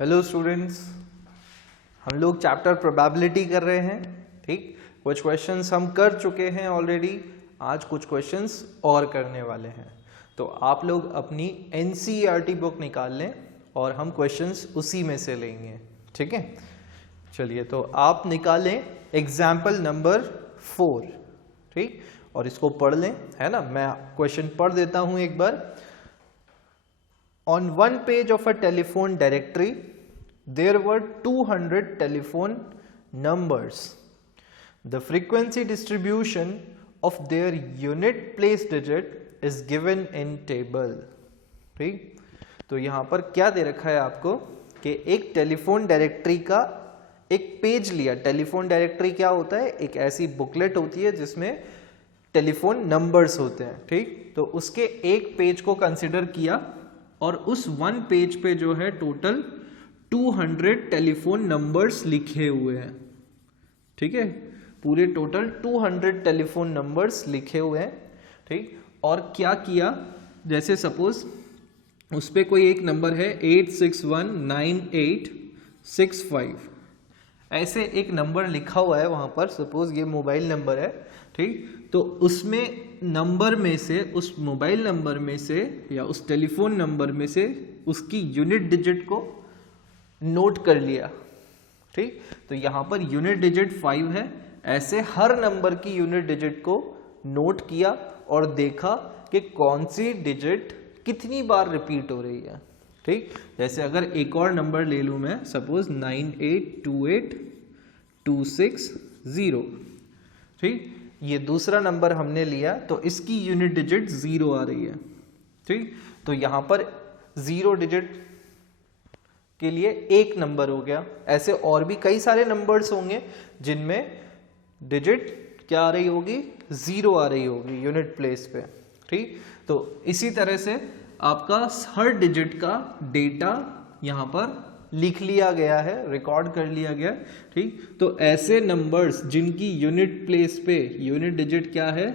Hello students, हम लोग chapter probability कर रहे हैं। ठीक, कुछ क्वेश्चंस हम कर चुके हैं ऑलरेडी, आज कुछ क्वेश्चंस और करने वाले हैं। तो आप लोग अपनी एनसीईआरटी बुक निकाल लें और हम क्वेश्चंस उसी में से लेंगे। ठीक है, चलिए तो आप निकालें एग्जाम्पल नंबर 4। ठीक, और इसको पढ़ लें, है ना। मैं क्वेश्चन पढ़ देता हूं एक बार। On one page of a telephone directory, there were 200 telephone numbers. The frequency distribution of their unit place digit is given in table. ठीक, तो यहाँ पर क्या दे रखा है आपको कि एक टेलीफोन डायरेक्टरी का एक पेज लिया। टेलीफोन डायरेक्टरी क्या होता है? एक ऐसी बुकलेट होती है जिसमें टेलीफोन नंबर्स होते हैं। ठीक, तो उसके एक पेज को कंसिडर किया और उस वन पेज पे जो है टोटल 200 टेलीफोन नंबर्स लिखे हुए हैं। ठीक है, पूरे टोटल 200 टेलीफोन नंबर्स लिखे हुए हैं। ठीक, और क्या किया, जैसे सपोज उस पे कोई एक नंबर है 8619865, ऐसे एक नंबर लिखा हुआ है वहां पर। सपोज ये मोबाइल नंबर है। ठीक, तो उसमें नंबर में से, उस मोबाइल नंबर में से या उस टेलीफोन नंबर में से उसकी यूनिट डिजिट को नोट कर लिया। ठीक, तो यहाँ पर यूनिट डिजिट 5 है। ऐसे हर नंबर की यूनिट डिजिट को नोट किया और देखा कि कौन सी डिजिट कितनी बार रिपीट हो रही है। ठीक, जैसे अगर एक और नंबर ले लूँ मैं, सपोज 98282660। ठीक, ये दूसरा नंबर हमने लिया तो इसकी यूनिट डिजिट 0 आ रही है। ठीक, तो यहां पर 0 डिजिट के लिए एक नंबर हो गया। ऐसे और भी कई सारे नंबर्स होंगे जिनमें डिजिट क्या आ रही होगी? 0 आ रही होगी यूनिट प्लेस पे। ठीक, तो इसी तरह से आपका हर डिजिट का डेटा यहां पर लिख लिया गया है, रिकॉर्ड कर लिया गया। ठीक, तो ऐसे नंबर्स जिनकी यूनिट प्लेस पे यूनिट डिजिट क्या है?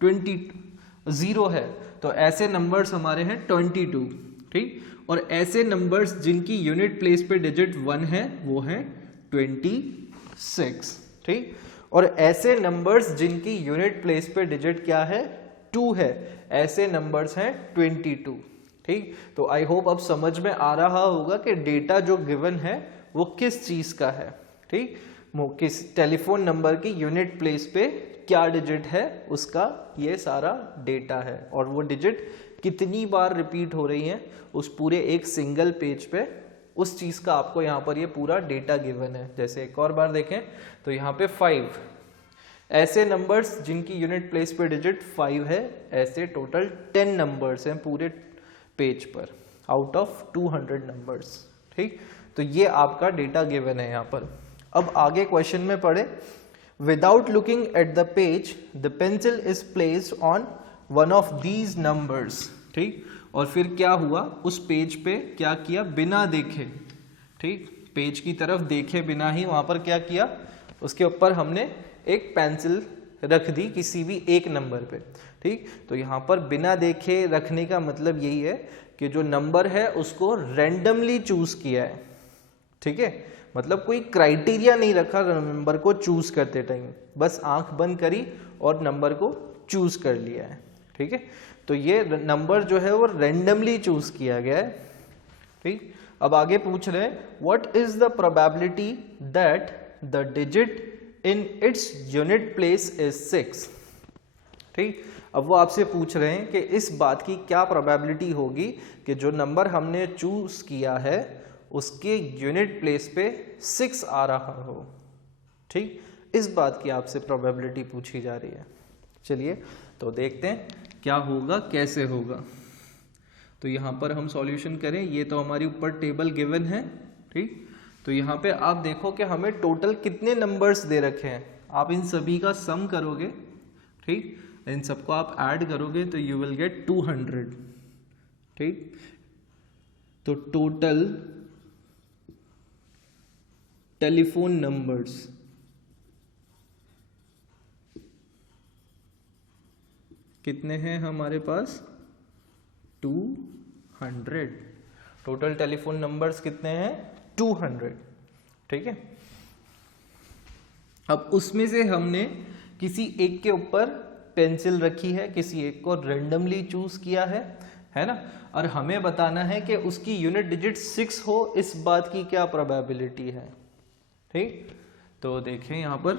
0 है, तो ऐसे नंबर्स हमारे हैं 22। ठीक, और ऐसे नंबर्स जिनकी यूनिट प्लेस पे डिजिट 1 है वो है 26। ठीक, और ऐसे नंबर्स जिनकी यूनिट प्लेस पे डिजिट क्या है? 2 है, ऐसे नंबर्स हैं 22। ठीक, तो आई होप अब समझ में आ रहा होगा कि डेटा जो गिवन है वो किस चीज का है। ठीक, किस टेलीफोन नंबर की यूनिट प्लेस पे क्या डिजिट है उसका ये सारा डेटा है, और वो डिजिट कितनी बार रिपीट हो रही है उस पूरे एक सिंगल पेज पे, उस चीज का आपको यहाँ पर ये पूरा डेटा गिवन है। जैसे एक और बार देखें तो यहाँ पे 5 ऐसे नंबर्स जिनकी यूनिट प्लेस पे डिजिट 5 है, ऐसे टोटल 10 नंबर्स हैं पूरे पेज पर आउट ऑफ 200 नंबर्स। ठीक, तो ये आपका डेटा गिवन है यहाँ पर। अब आगे क्वेश्चन में पढ़े, without looking at the page the pencil is placed on one of these numbers. ठीक, और फिर क्या हुआ, उस पेज पे क्या किया? बिना देखे, ठीक, पेज की तरफ देखे बिना ही वहां पर क्या किया? उसके ऊपर हमने एक पेंसिल रख दी किसी भी एक नंबर पे। ठीक, तो यहाँ पर बिना देखे रखने का मतलब यही है कि जो नंबर है उसको रैंडमली चूज किया है। ठीक है, मतलब कोई क्राइटेरिया नहीं रखा नंबर को चूज करते टाइम, बस आंख बंद करी और नंबर को चूज कर लिया है। ठीक है, तो ये नंबर जो है वो रैंडमली चूज किया गया है। ठीक, अब आगे पूछ रहे हैं what is the probability that the digit in its unit place is 6। ठीक, अब वो आपसे पूछ रहे हैं कि इस बात की क्या प्रोबेबिलिटी होगी कि जो नंबर हमने चूज किया है उसके यूनिट प्लेस पे 6 आ रहा हो। ठीक, इस बात की आपसे प्रोबेबिलिटी पूछी जा रही है। चलिए तो देखते हैं क्या होगा, कैसे होगा। तो यहाँ पर हम सॉल्यूशन करें, ये तो हमारी ऊपर टेबल गिवन है। ठीक, तो यहाँ पे आप देखो कि हमें टोटल कितने नंबर्स दे रखे हैं। आप इन सभी का सम करोगे, ठीक, इन सबको आप ऐड करोगे तो यू विल गेट 200। ठीक, तो टोटल टेलीफोन नंबर्स कितने हैं हमारे पास? 200। टोटल टेलीफोन नंबर्स कितने हैं? 200, ठीक है। अब उसमें से हमने किसी एक के ऊपर पेंसिल रखी है, किसी एक को रेंडमली चूज किया है ना, और हमें बताना है कि उसकी यूनिट डिजिट 6 हो, इस बात की क्या प्रोबेबिलिटी है, ठीक। तो देखें यहां पर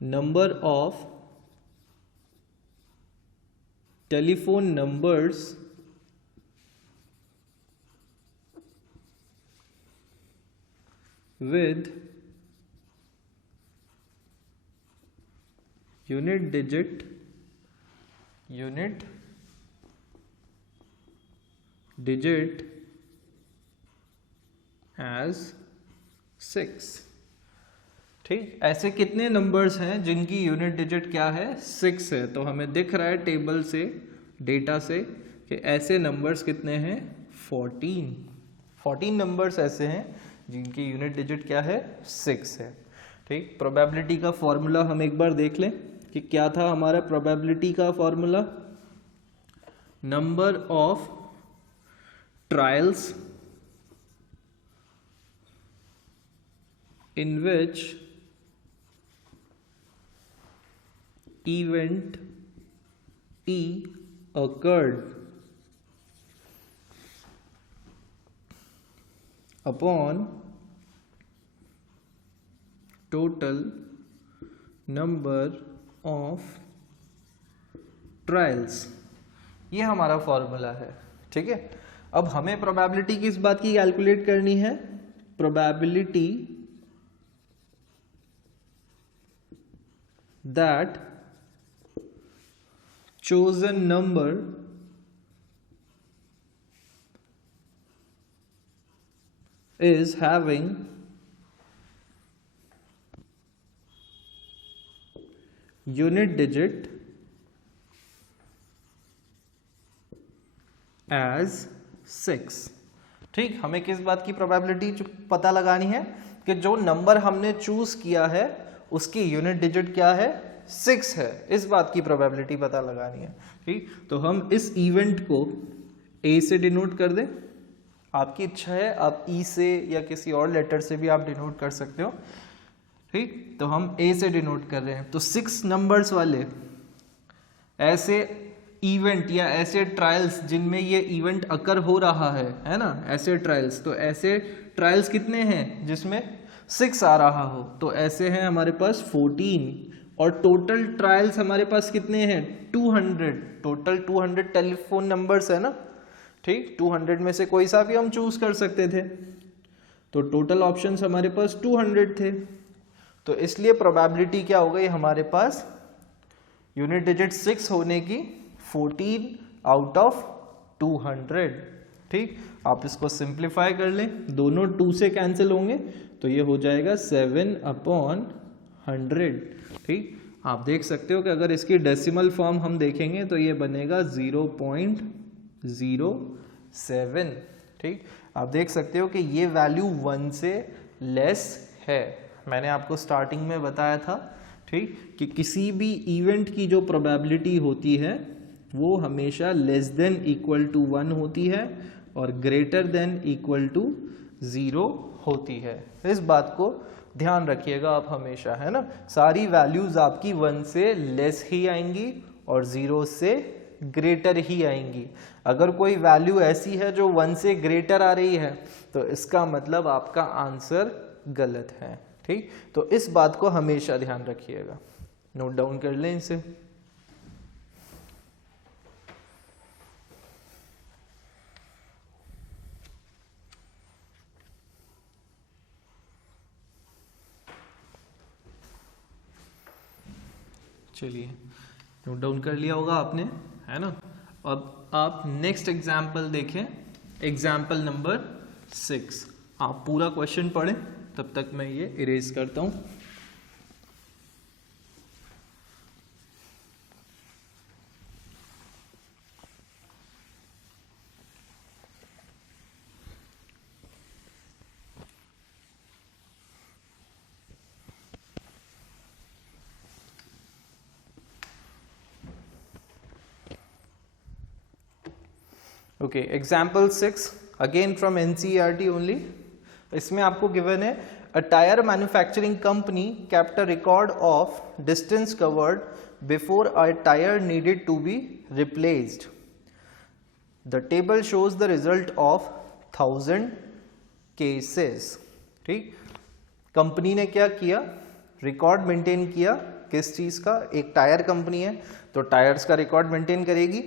number of telephone numbers with unit digit as 6, ठीक। ऐसे कितने नंबर्स हैं जिनकी यूनिट डिजिट क्या है, 6 है। तो हमें दिख रहा है टेबल से, डेटा से, कि ऐसे नंबर्स कितने हैं, 14 नंबर्स ऐसे हैं जिनकी यूनिट डिजिट क्या है, 6 है, ठीक। प्रोबेबिलिटी का फॉर्मूला हम एक बार देख लें कि क्या था हमारा प्रोबेबिलिटी का formula. Number of trials in which event T occurred upon total number of trials, ये हमारा फॉर्मूला है, ठीक है। अब हमें प्रोबेबिलिटी किस बात की कैलकुलेट करनी है, probability that chosen number is having unit digit as 6, ठीक। हमें किस बात की प्रोबेबिलिटी पता लगानी है कि जो नंबर हमने चूज किया है उसकी यूनिट डिजिट क्या है, 6 है, इस बात की प्रोबेबिलिटी पता लगानी है, ठीक। तो हम इस इवेंट को ए से डिनोट कर दें, आपकी इच्छा है आप ई से या किसी और लेटर से भी आप डिनोट कर सकते हो, ठीक। तो हम ए से डिनोट कर रहे हैं। तो 6 नंबर्स वाले ऐसे इवेंट या ऐसे ट्रायल्स जिनमें ये इवेंट अकर हो रहा है ना, ऐसे ट्रायल्स। तो ऐसे ट्रायल्स कितने हैं जिसमें 6 आ रहा हो, तो ऐसे हैं हमारे पास 14, और टोटल ट्रायल्स हमारे पास कितने हैं, 200, टोटल 200 टेलीफोन नंबर्स है ना, ठीक। 200 में से कोई सा भी हम चूज कर सकते थे, तो टोटल ऑप्शंस हमारे पास 200 थे। तो इसलिए प्रोबेबिलिटी क्या हो गई हमारे पास, यूनिट डिजिट 6 होने की 14 आउट ऑफ 200, ठीक। आप इसको सिंप्लीफाई कर लें, दोनों 2 से कैंसिल होंगे, तो ये हो जाएगा 7/100, ठीक। आप देख सकते हो कि अगर इसकी डेसिमल फॉर्म हम देखेंगे तो ये बनेगा 0.07, ठीक। आप देख सकते हो कि ये वैल्यू 1 से लेस है। मैंने आपको स्टार्टिंग में बताया था, ठीक, कि किसी भी इवेंट की जो प्रोबेबिलिटी होती है वो हमेशा लेस देन इक्वल टू 1 होती है और ग्रेटर देन इक्वल टू 0 होती है। इस बात को ध्यान रखिएगा आप हमेशा, है ना। सारी वैल्यूज आपकी 1 से लेस ही आएंगी और 0 से ग्रेटर ही आएंगी। अगर कोई वैल्यू ऐसी है जो 1 से ग्रेटर आ रही है तो इसका मतलब आपका आंसर गलत है, ठीक। तो इस बात को हमेशा ध्यान रखिएगा, नोट डाउन कर लें इसे। चलिए, नोट डाउन कर लिया होगा आपने, है ना। अब आप नेक्स्ट एग्जाम्पल देखें, एग्जाम्पल नंबर 6। आप पूरा क्वेश्चन पढ़ें, तब तक मैं ये इरेज करता हूं। Okay, example 6, again from NCERT only. इसमें आपको गिवन है a tyre manufacturing company kept a record of distance covered before a tyre needed to be replaced. The table shows the result of 1000 cases. ठीक, company ने क्या किया, record maintain किया किस चीज का, एक टायर कंपनी है तो टायर्स का रिकॉर्ड मेंटेन करेगी।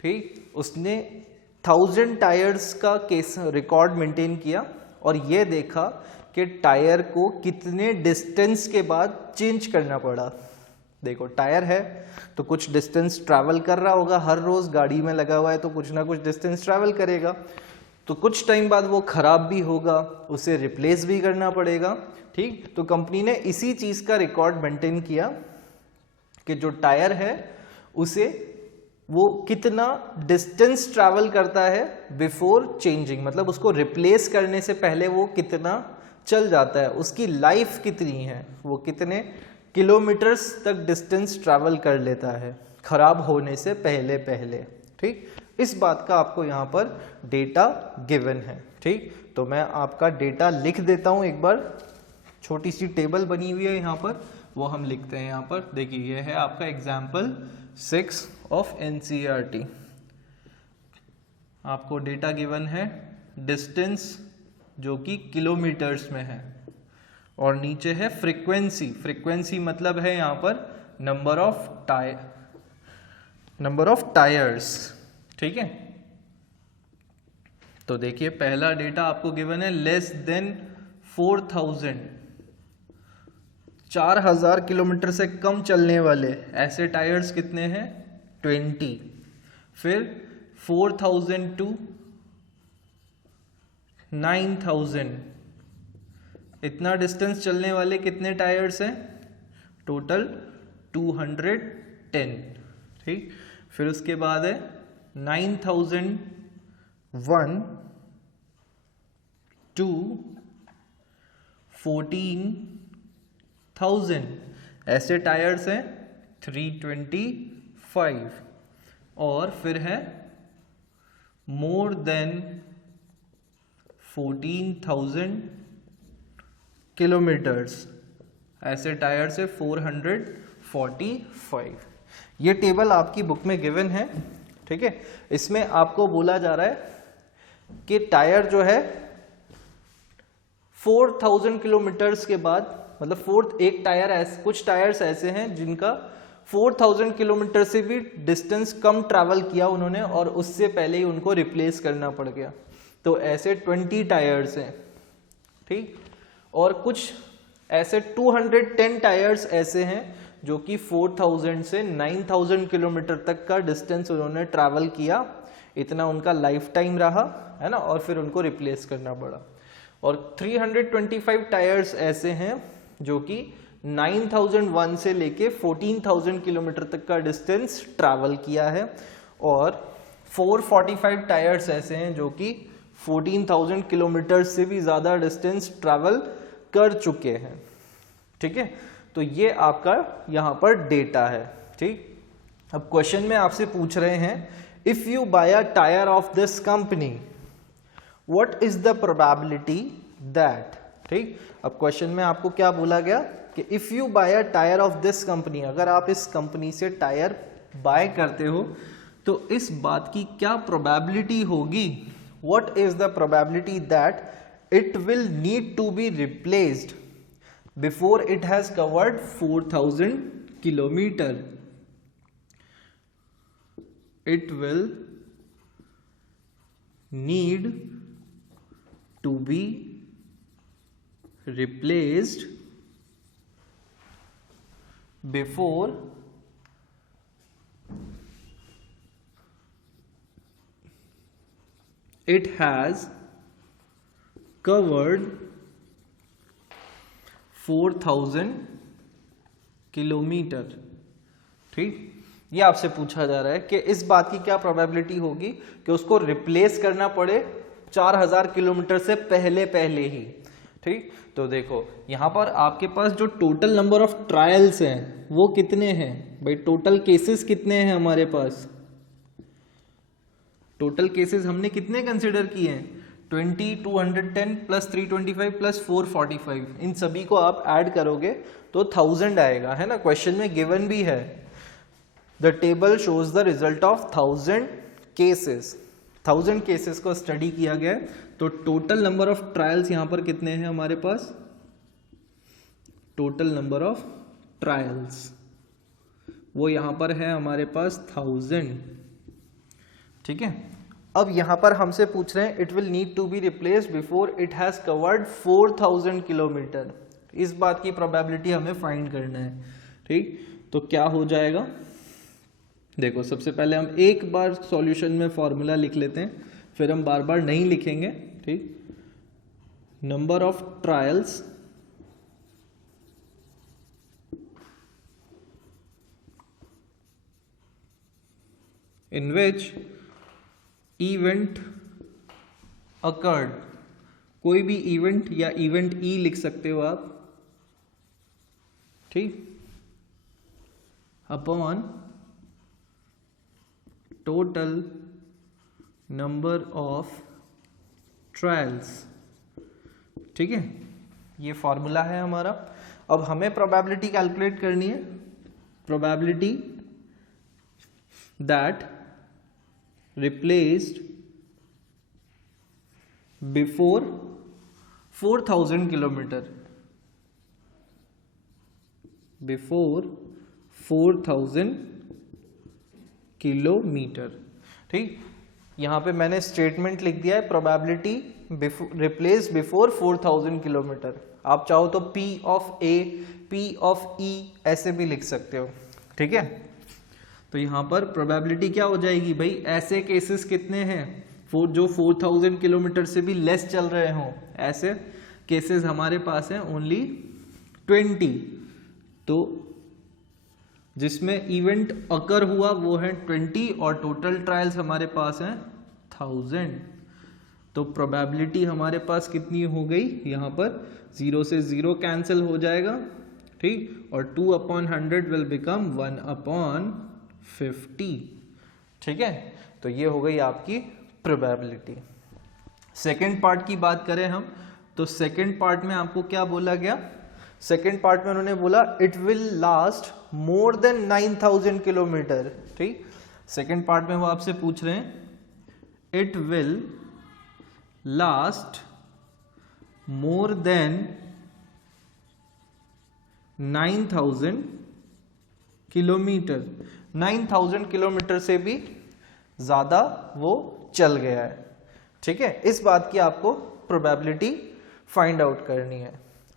ठीक, उसने 1000 टायर्स का केस रिकॉर्ड मेंटेन किया और ये देखा कि टायर को कितने डिस्टेंस के बाद चेंज करना पड़ा। देखो टायर है तो कुछ डिस्टेंस ट्रैवल कर रहा होगा, हर रोज गाड़ी में लगा हुआ है तो कुछ ना कुछ डिस्टेंस ट्रैवल करेगा, तो कुछ टाइम बाद वो खराब भी होगा, उसे रिप्लेस भी करना पड़ेगा। ठीक, तो कंपनी ने इसी चीज का रिकॉर्ड मेंटेन किया कि जो टायर है उसे वो कितना डिस्टेंस ट्रैवल करता है बिफोर चेंजिंग, मतलब उसको रिप्लेस करने से पहले वो कितना चल जाता है, उसकी लाइफ कितनी है, वो कितने किलोमीटर्स तक डिस्टेंस ट्रैवल कर लेता है खराब होने से पहले पहले। ठीक, इस बात का आपको यहाँ पर डेटा गिवन है। ठीक, तो मैं आपका डेटा लिख देता हूँ एक बार, छोटी सी टेबल बनी हुई है यहाँ पर, वो हम लिखते हैं यहाँ पर। देखिए ये है आपका एग्जाम्पल 6 ऑफ एनसीईआरटी। आपको डेटा गिवन है डिस्टेंस जो कि किलोमीटर्स में है, और नीचे है फ्रीक्वेंसी। फ्रीक्वेंसी मतलब है यहाँ पर नंबर ऑफ टायर्स। ठीक है, तो देखिए पहला डेटा आपको गिवन है लेस देन 4000, 4000 किलोमीटर से कम चलने वाले ऐसे टायर्स कितने हैं 20। फिर 4000 टू 9000, इतना डिस्टेंस चलने वाले कितने टायर्स हैं टोटल 210। ठीक, फिर उसके बाद है 9001 टू 14000, ऐसे टायर्स हैं 325। और फिर है मोर देन 14000 किलोमीटर्स, ऐसे टायर्स है 445। ये टेबल आपकी बुक में गिवन है। ठीक है, इसमें आपको बोला जा रहा है कि टायर जो है 4000 किलोमीटर्स के बाद, मतलब एक टायर ऐसे, कुछ टायर्स ऐसे हैं जिनका 4000 किलोमीटर से भी डिस्टेंस कम ट्रैवल किया उन्होंने और उससे पहले ही उनको रिप्लेस करना पड़ गया, तो ऐसे 20 टायर्स हैं। ठीक, और कुछ ऐसे 210 टायर्स ऐसे हैं जो कि 4000 से 9000 किलोमीटर तक का डिस्टेंस उन्होंने ट्रैवल किया, इतना उनका लाइफ टाइम रहा है ना, और फिर उनको रिप्लेस करना पड़ा। और 325 टायर्स ऐसे हैं जो कि 9001 से लेके 14000 किलोमीटर तक का डिस्टेंस ट्रैवल किया है, और 445 टायर्स ऐसे हैं जो कि 14000 किलोमीटर से भी ज़्यादा डिस्टेंस ट्रैवल कर चुके हैं। ठीक है, तो ये आपका यहाँ पर डेटा है। ठीक, अब क्वेश्चन में आपसे पूछ रहे हैं if you buy a tyre of this company what is the probability that. ठीक, अब क्वेश्चन में आपको क्या बोला गया कि if you buy a tyre of this company, अगर आप इस कंपनी से टायर बाय करते हो तो इस बात की क्या प्रोबेबिलिटी होगी, what is the probability that it will need to be replaced before it has covered 4000 kilometer. It will need to be replaced before it has covered 4000 kilometre. ठीक, ये आपसे पूछा जा रहा है कि इस बात की क्या प्रोबेबिलिटी होगी कि उसको रिप्लेस करना पड़े 4000 किलोमीटर से पहले पहले ही। ठीक, तो देखो यहां पर आपके पास जो टोटल नंबर ऑफ ट्रायल्स हैं वो कितने हैं भाई, टोटल केसेस कितने हैं हमारे पास, टोटल केसेस हमने कितने कंसिडर किए हैं 20, 210 प्लस 325 प्लस 445, इन सभी को आप ऐड करोगे तो 1000 आएगा, है ना। क्वेश्चन में गिवन भी है, the table shows the result of 1000 cases. 1000 cases को स्टडी किया गया है, तो टोटल नंबर ऑफ ट्रायल्स यहां पर कितने हैं हमारे पास, टोटल नंबर ऑफ ट्रायल्स वो यहां पर है हमारे पास 1000, ठीक है। अब यहां पर हमसे पूछ रहे हैं it will need to be replaced before it has covered 4000 kilometre. इस बात की प्रोबेबिलिटी हमें फाइंड करना है, ठीक। तो क्या हो जाएगा, देखो सबसे पहले हम एक बार सॉल्यूशन में फॉर्मूला लिख लेते हैं, फिर हम बार बार नहीं लिखेंगे, ठीक। Number of trials in which event occurred, कोई भी इवेंट या इवेंट ई लिख सकते हो आप, ठीक, upon total number of trials, ठीक है। ये फॉर्मूला है हमारा। अब हमें प्रोबेबिलिटी कैलकुलेट करनी है, probability that replaced before 4000 kilometre, before 4000 kilometre, ठीक। यहां पे मैंने स्टेटमेंट लिख दिया है प्रोबेबिलिटी रिप्लेस बिफोर 4000 किलोमीटर। आप चाहो तो P of A, P of E ऐसे भी लिख सकते हो, ठीक है। तो यहां पर प्रोबेबिलिटी क्या हो जाएगी भाई, ऐसे केसेस कितने हैं जो 4000 किलोमीटर से भी लेस चल रहे हों, ऐसे केसेस हमारे पास हैं ओनली 20। तो जिसमें इवेंट अकर हुआ वो है 20 और टोटल ट्रायल्स हमारे पास हैं 1000। तो प्रोबेबिलिटी हमारे पास कितनी हो गई, यहां पर 0 से 0 कैंसिल हो जाएगा, ठीक। और 2/100 विल बिकम 1/50, ठीक है। तो ये हो गई आपकी प्रोबेबिलिटी। सेकेंड पार्ट की बात करें हम, तो सेकेंड पार्ट में आपको क्या बोला गया, सेकेंड पार्ट में उन्होंने बोला it will last more than 9000 kilometre, ठीक। सेकेंड पार्ट में वो आपसे पूछ रहे हैं it will last more than 9000 kilometre, 9000 kilometre से भी ज्यादा वो चल गया है, ठीक है। इस बात की आपको प्रोबेबिलिटी फाइंड आउट करनी है,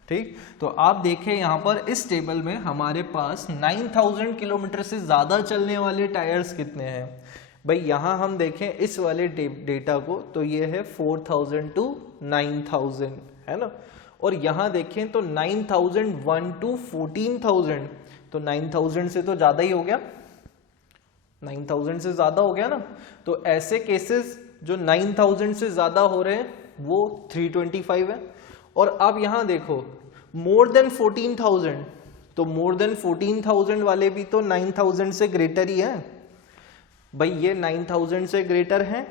ठीक। तो आप देखें यहां पर इस टेबल में हमारे पास 9000 किलोमीटर से ज्यादा चलने वाले टायर्स कितने हैं भाई। यहां हम देखें इस वाले डेटा को, तो ये है 4000 टू 9000, है ना। और यहां देखें तो 9001 टू 14000, तो 9000 से तो ज्यादा ही हो गया, 9000 से ज्यादा हो गया ना। तो ऐसे केसेस जो 9000 से ज्यादा हो रहे हैं वो 325 है। और अब यहां देखो मोर देन 14000, तो मोर देन 14000 वाले भी तो 9000 से ग्रेटर ही है भाई, ये 9000 से ग्रेटर हैं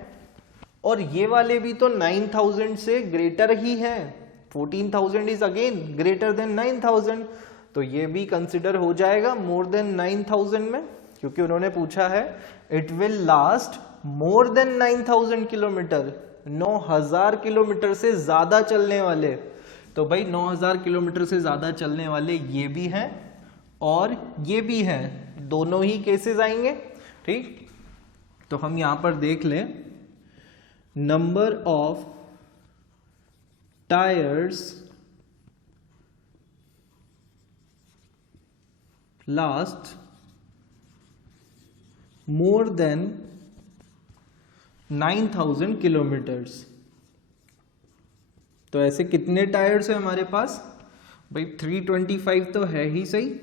और ये वाले भी तो 9000 से ग्रेटर ही हैं। 14000 इज अगेन ग्रेटर देन 9000, तो ये भी कंसिडर हो जाएगा मोर देन 9000 में, क्योंकि उन्होंने पूछा है it will last more than 9000 kilometre, 9000 kilometre से ज्यादा चलने वाले। तो भाई 9000 किलोमीटर से ज्यादा चलने वाले ये भी हैं और ये भी हैं, दोनों ही केसेस आएंगे, ठीक। तो हम यहां पर देख लें number of tyres last more than 9000 kilometres. तो ऐसे कितने टायर्स है हमारे पास भाई, 325 तो है ही सही,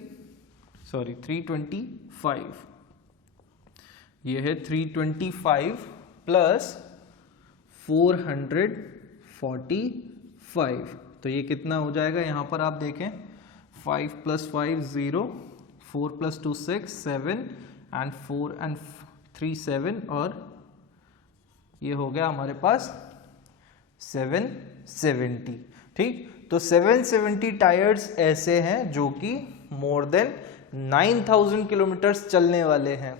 सॉरी 325, ये है 325 प्लस 445, तो ये कितना हो जाएगा यहां पर आप देखें 5 + 5 0, 4 + 2 6 7 एंड 4 and 3 7, और ये हो गया हमारे पास 770। ठीक, तो 770 टायर्स ऐसे हैं जो कि मोर देन 9000 किलोमीटर्स चलने वाले हैं।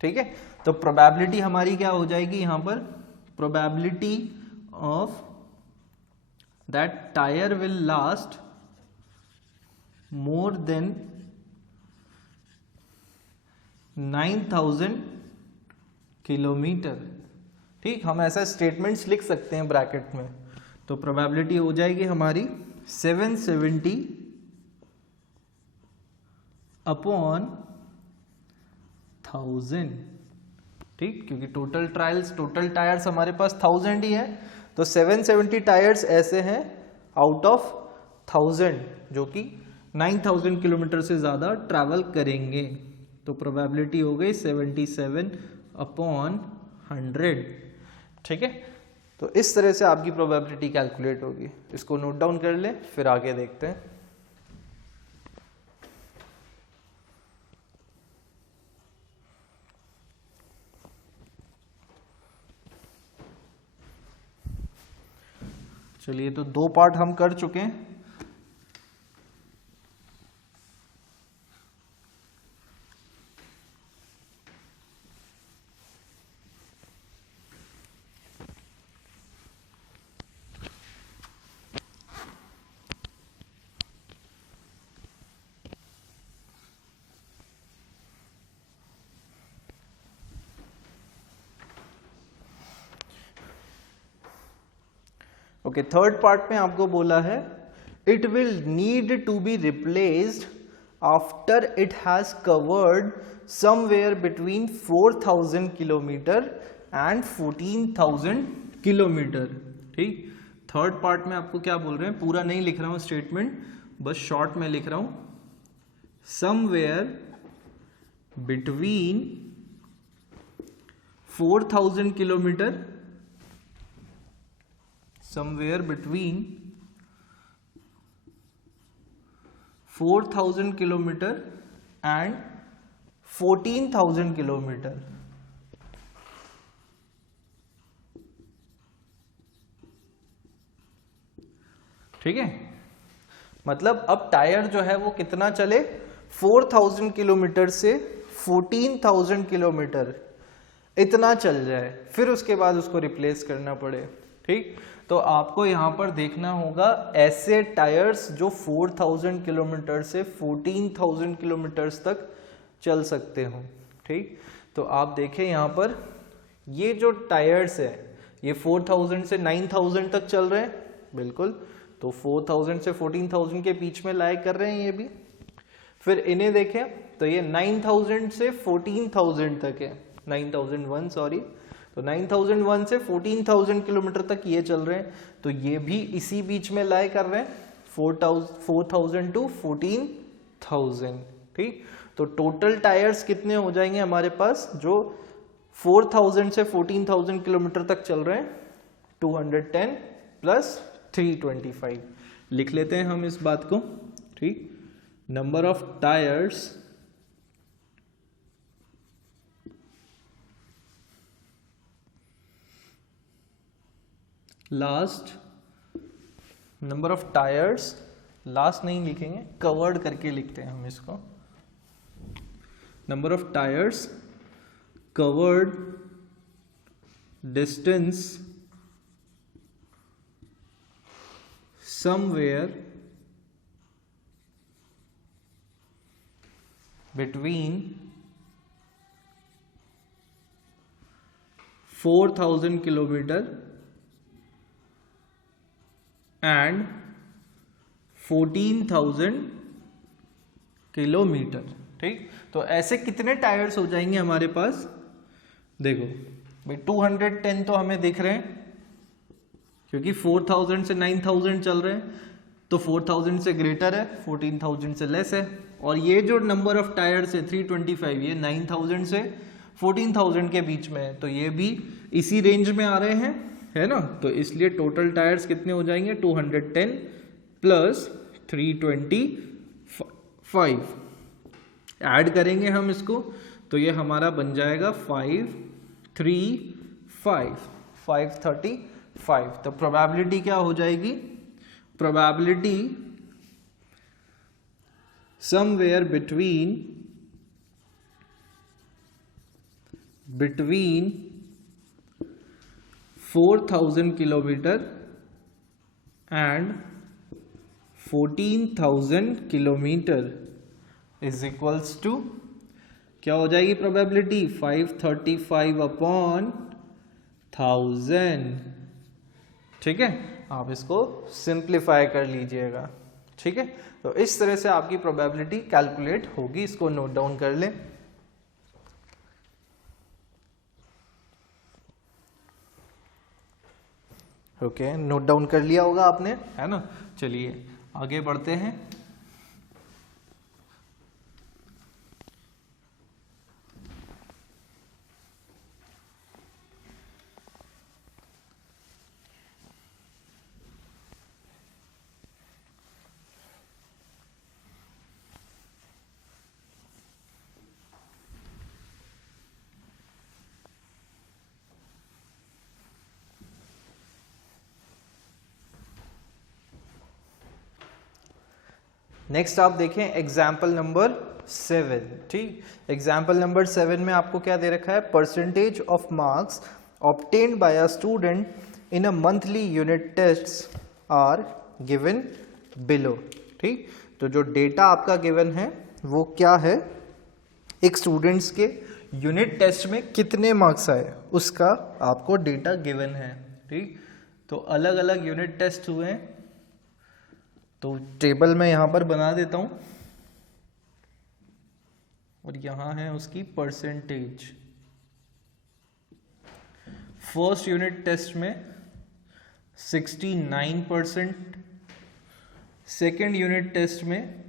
ठीक है, तो प्रोबेबिलिटी हमारी क्या हो जाएगी यहां पर, probability of that tyre will last more than 9000 kilometre. ठीक, हम ऐसा स्टेटमेंट्स लिख सकते हैं ब्रैकेट में। तो प्रोबेबिलिटी हो जाएगी हमारी 770 अपॉन 1000। ठीक, क्योंकि टोटल टायर्स हमारे पास 1000 ही है, तो 770 टायर्स ऐसे हैं आउट ऑफ 1000 जो कि 9000 किलोमीटर से ज़्यादा ट्रैवल करेंगे। तो प्रोबेबिलिटी हो गई 77 अपॉन 100। ठीक है, तो इस तरह से आपकी प्रोबेबिलिटी कैलकुलेट होगी। इसको नोट डाउन कर लें, फिर आगे देखते हैं। चलिए, तो 2 पार्ट हम कर चुके हैं। ओके, थर्ड पार्ट में आपको बोला है it will need to be replaced after it has covered somewhere between 4000 kilometre and 14000 kilometre. ठीक, थर्ड पार्ट में आपको क्या बोल रहे हैं, पूरा नहीं लिख रहा हूं स्टेटमेंट, बस शॉर्ट में लिख रहा हूं, somewhere between 4000 kilometre, somewhere between 4000 kilometre and 14000 kilometre. ठीक है, मतलब अब टायर जो है वो कितना चले, 4000 किलोमीटर से 14000 किलोमीटर इतना चल जाए, फिर उसके बाद उसको रिप्लेस करना पड़े। ठीक, तो आपको यहां पर देखना होगा ऐसे टायर्स जो 4000 किलोमीटर से 14000 किलोमीटर्स तक चल सकते हो। ठीक, तो आप देखें यहां पर ये जो टायर्स है ये 4000 से 9000 तक चल रहे हैं, बिल्कुल, तो 4000 से 14000 के बीच में लाई कर रहे हैं ये भी। फिर इन्हें देखें तो ये 9000 से 14000 तक है, 9001 सॉरी, तो 9001 से 14000 किलोमीटर तक ये चल रहे हैं, तो ये भी इसी बीच में लाई कर रहे हैं, 4000 टू 14000। ठीक, तो टोटल टायर्स कितने हो जाएंगे हमारे पास जो 4000 से 14000 किलोमीटर तक चल रहे हैं, 210 प्लस 325। लिख लेते हैं हम इस बात को। ठीक, number of tyres last, number of tyres last नहीं लिखेंगे, कवर्ड करके लिखते हैं हम इसको, number of tyres covered distance somewhere between 4000 kilometre and 14000 kilometre. ठीक, तो ऐसे कितने टायर्स हो जाएंगे हमारे पास, देखो भाई 210 तो हमें दिख रहे हैं क्योंकि 4000 से 9000 चल रहे हैं, तो 4000 से ग्रेटर है, 14000 से लेस है, और ये जो नंबर ऑफ टायर्स है 325, ये 9000 से 14000 के बीच में है, तो ये भी इसी रेंज में आ रहे हैं, है ना। तो इसलिए टोटल टायर्स कितने हो जाएंगे, 210 प्लस 325, ऐड करेंगे हम इसको तो ये हमारा बन जाएगा 535, 5। तो प्रोबेबिलिटी क्या हो जाएगी, probability somewhere between 4000 kilometre and 14,000 kilometre is equals to, क्या हो जाएगी प्रोबेबिलिटी, 535/1000। ठीक है, आप इसको सिंप्लीफाई कर लीजिएगा। ठीक है, तो इस तरह से आपकी प्रोबेबिलिटी कैलकुलेट होगी, इसको नोट डाउन कर लें। ओके, नोट डाउन कर लिया होगा आपने, है ना। चलिए आगे बढ़ते हैं। नेक्स्ट आप देखें एग्जाम्पल नंबर 7। ठीक, एग्जाम्पल नंबर 7 में आपको क्या दे रखा है, percentage of marks obtained by a student in a monthly unit tests are given below. ठीक, तो जो डेटा आपका गिवन है वो क्या है, एक स्टूडेंट्स के यूनिट टेस्ट में कितने मार्क्स आए उसका आपको डेटा गिवन है। ठीक, तो अलग अलग यूनिट टेस्ट हुए हैं, तो टेबल मैं यहां पर बना देता हूं और यहां है उसकी परसेंटेज। फर्स्ट यूनिट टेस्ट में 69%, सेकेंड यूनिट टेस्ट में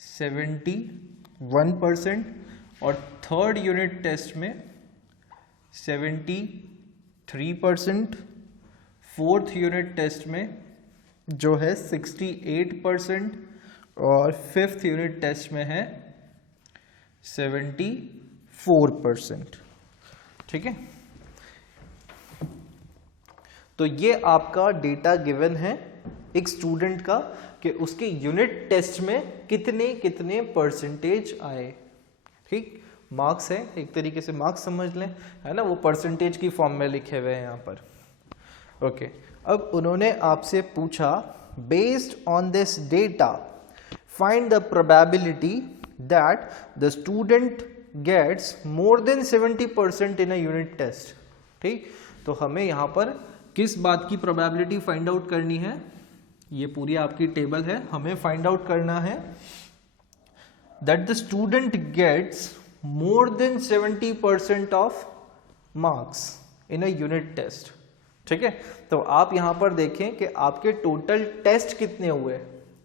71% और थर्ड यूनिट टेस्ट में 73%, फोर्थ यूनिट टेस्ट में जो है 68% और फिफ्थ यूनिट टेस्ट में है 74%। ठीक है, तो ये आपका डेटा गिवन है एक स्टूडेंट का कि उसके यूनिट टेस्ट में कितने कितने परसेंटेज आए। ठीक, मार्क्स है, एक तरीके से मार्क्स समझ लें, है ना, वो परसेंटेज की फॉर्म में लिखे हुए हैं यहाँ पर। ओके, अब उन्होंने आपसे पूछा based on this data find the probability that the student gets more than 70% in a unit test. ठीक, तो हमें यहाँ पर किस बात की प्रोबेबिलिटी फाइंड आउट करनी है, ये पूरी आपकी टेबल है, हमें फाइंड आउट करना है that the student gets more than 70% of marks in a unit test. ठीक है, तो आप यहां पर देखें कि आपके टोटल टेस्ट कितने हुए,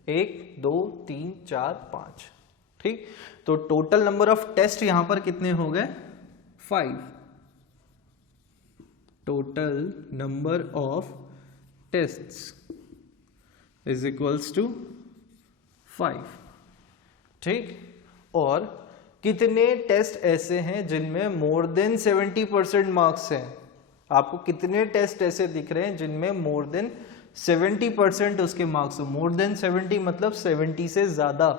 1 2 3 4 5। ठीक, तो टोटल नंबर ऑफ टेस्ट यहां पर कितने हो गए, 5। Total number of tests is equals to 5। ठीक, और कितने टेस्ट ऐसे हैं जिनमें मोर देन 70% मार्क्स हैं, आपको कितने टेस्ट ऐसे दिख रहे हैं जिनमें मोर देन 70% उसके मार्क्स हो। मोर देन 70 मतलब 70 से ज्यादा।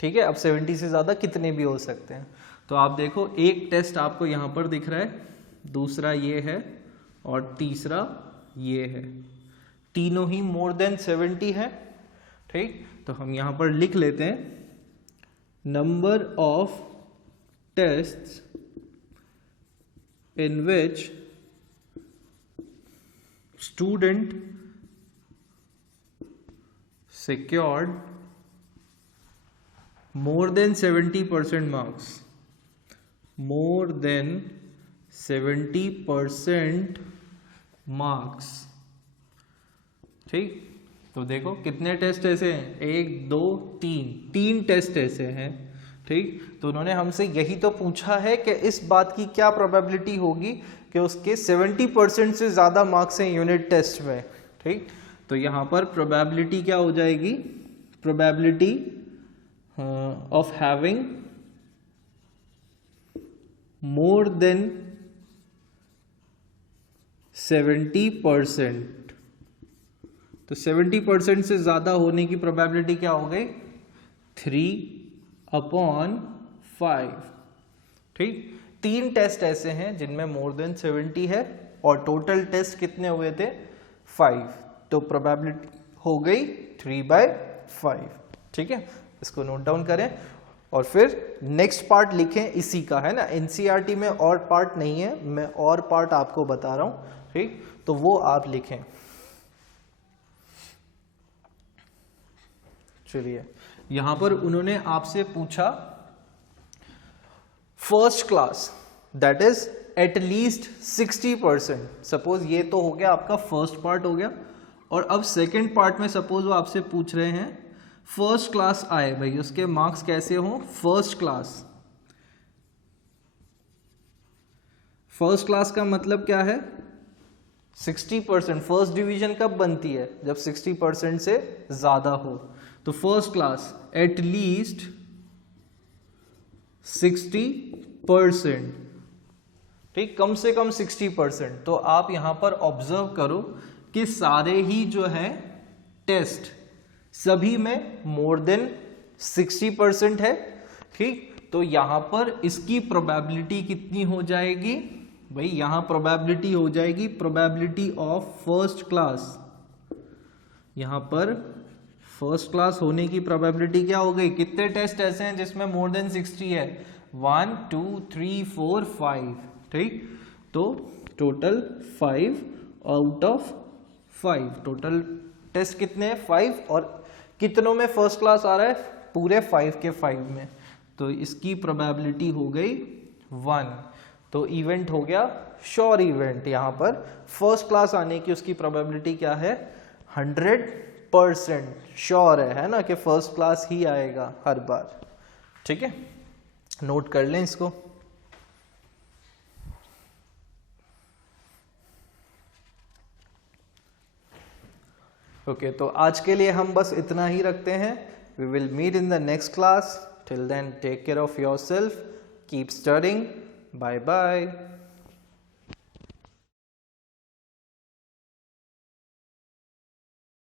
ठीक है, अब 70 से ज्यादा कितने भी हो सकते हैं, तो आप देखो एक टेस्ट आपको यहां पर दिख रहा है, दूसरा ये है और तीसरा ये है, तीनों ही मोर देन 70 है। ठीक, तो हम यहां पर लिख लेते हैं number of tests in which student secured more than 70% marks, more than 70% marks। ठीक, तो देखो कितने टेस्ट ऐसे हैं, 1 2 3 टेस्ट ऐसे हैं। ठीक, तो उन्होंने हमसे यही तो पूछा है कि इस बात की क्या प्रोबेबिलिटी होगी कि उसके 70% से ज्यादा मार्क्स हैं यूनिट टेस्ट में। ठीक, तो यहां पर प्रोबेबिलिटी क्या हो जाएगी, probability of having more than 70%, तो 70% से ज़्यादा होने की प्रोबेबिलिटी क्या हो गई? 3/5। ठीक, 3 टेस्ट ऐसे हैं जिनमें मोर देन 70 है और टोटल टेस्ट कितने हुए थे? 5, तो प्रोबेबिलिटी हो गई 3/5। ठीक है, इसको नोट डाउन करें और फिर नेक्स्ट पार्ट लिखें इसी का, है ना। एनसीईआरटी में और पार्ट नहीं है, मैं और पार्ट आपको बता रहा हूं। ठीक, तो वो आप लिखें। चलिए, यहां पर उन्होंने आपसे पूछा first class that is at least 60%। Suppose ये तो हो गया आपका फर्स्ट पार्ट हो गया, और अब सेकंड पार्ट में सपोज वो आपसे पूछ रहे हैं फर्स्ट क्लास आए, भाई उसके मार्क्स कैसे हों? First class. फर्स्ट क्लास का मतलब क्या है? 60%। फर्स्ट डिवीजन कब बनती है? जब 60% से ज्यादा हो। तो फर्स्ट क्लास एट लीस्ट 60%। ठीक, कम से कम 60%। तो आप यहां पर ऑब्जर्व करो कि सारे ही जो है टेस्ट सभी में मोर देन 60% है। ठीक, तो यहां पर इसकी प्रोबेबिलिटी कितनी हो जाएगी? भाई यहां प्रोबेबिलिटी हो जाएगी प्रोबेबिलिटी ऑफ फर्स्ट क्लास। यहां पर फर्स्ट क्लास होने की प्रोबेबिलिटी क्या हो गई? कितने टेस्ट ऐसे हैं जिसमें मोर देन 60 है? 1 2 3 4 5। ठीक, तो टोटल 5 आउट ऑफ 5। टोटल टेस्ट कितने हैं? 5। और कितनों में फर्स्ट क्लास आ रहा है? पूरे 5 के 5 में। तो इसकी प्रोबेबिलिटी हो गई 1। तो इवेंट हो गया श्योर इवेंट। यहां पर फर्स्ट क्लास आने की उसकी प्रोबेबिलिटी क्या है? 100% श्योर है ना, कि फर्स्ट क्लास ही आएगा हर बार। ठीक है, नोट कर लें इसको। ओके, तो आज के लिए हम बस इतना ही रखते हैं। We will meet in the next class. Till then take care of yourself, keep studying, bye bye.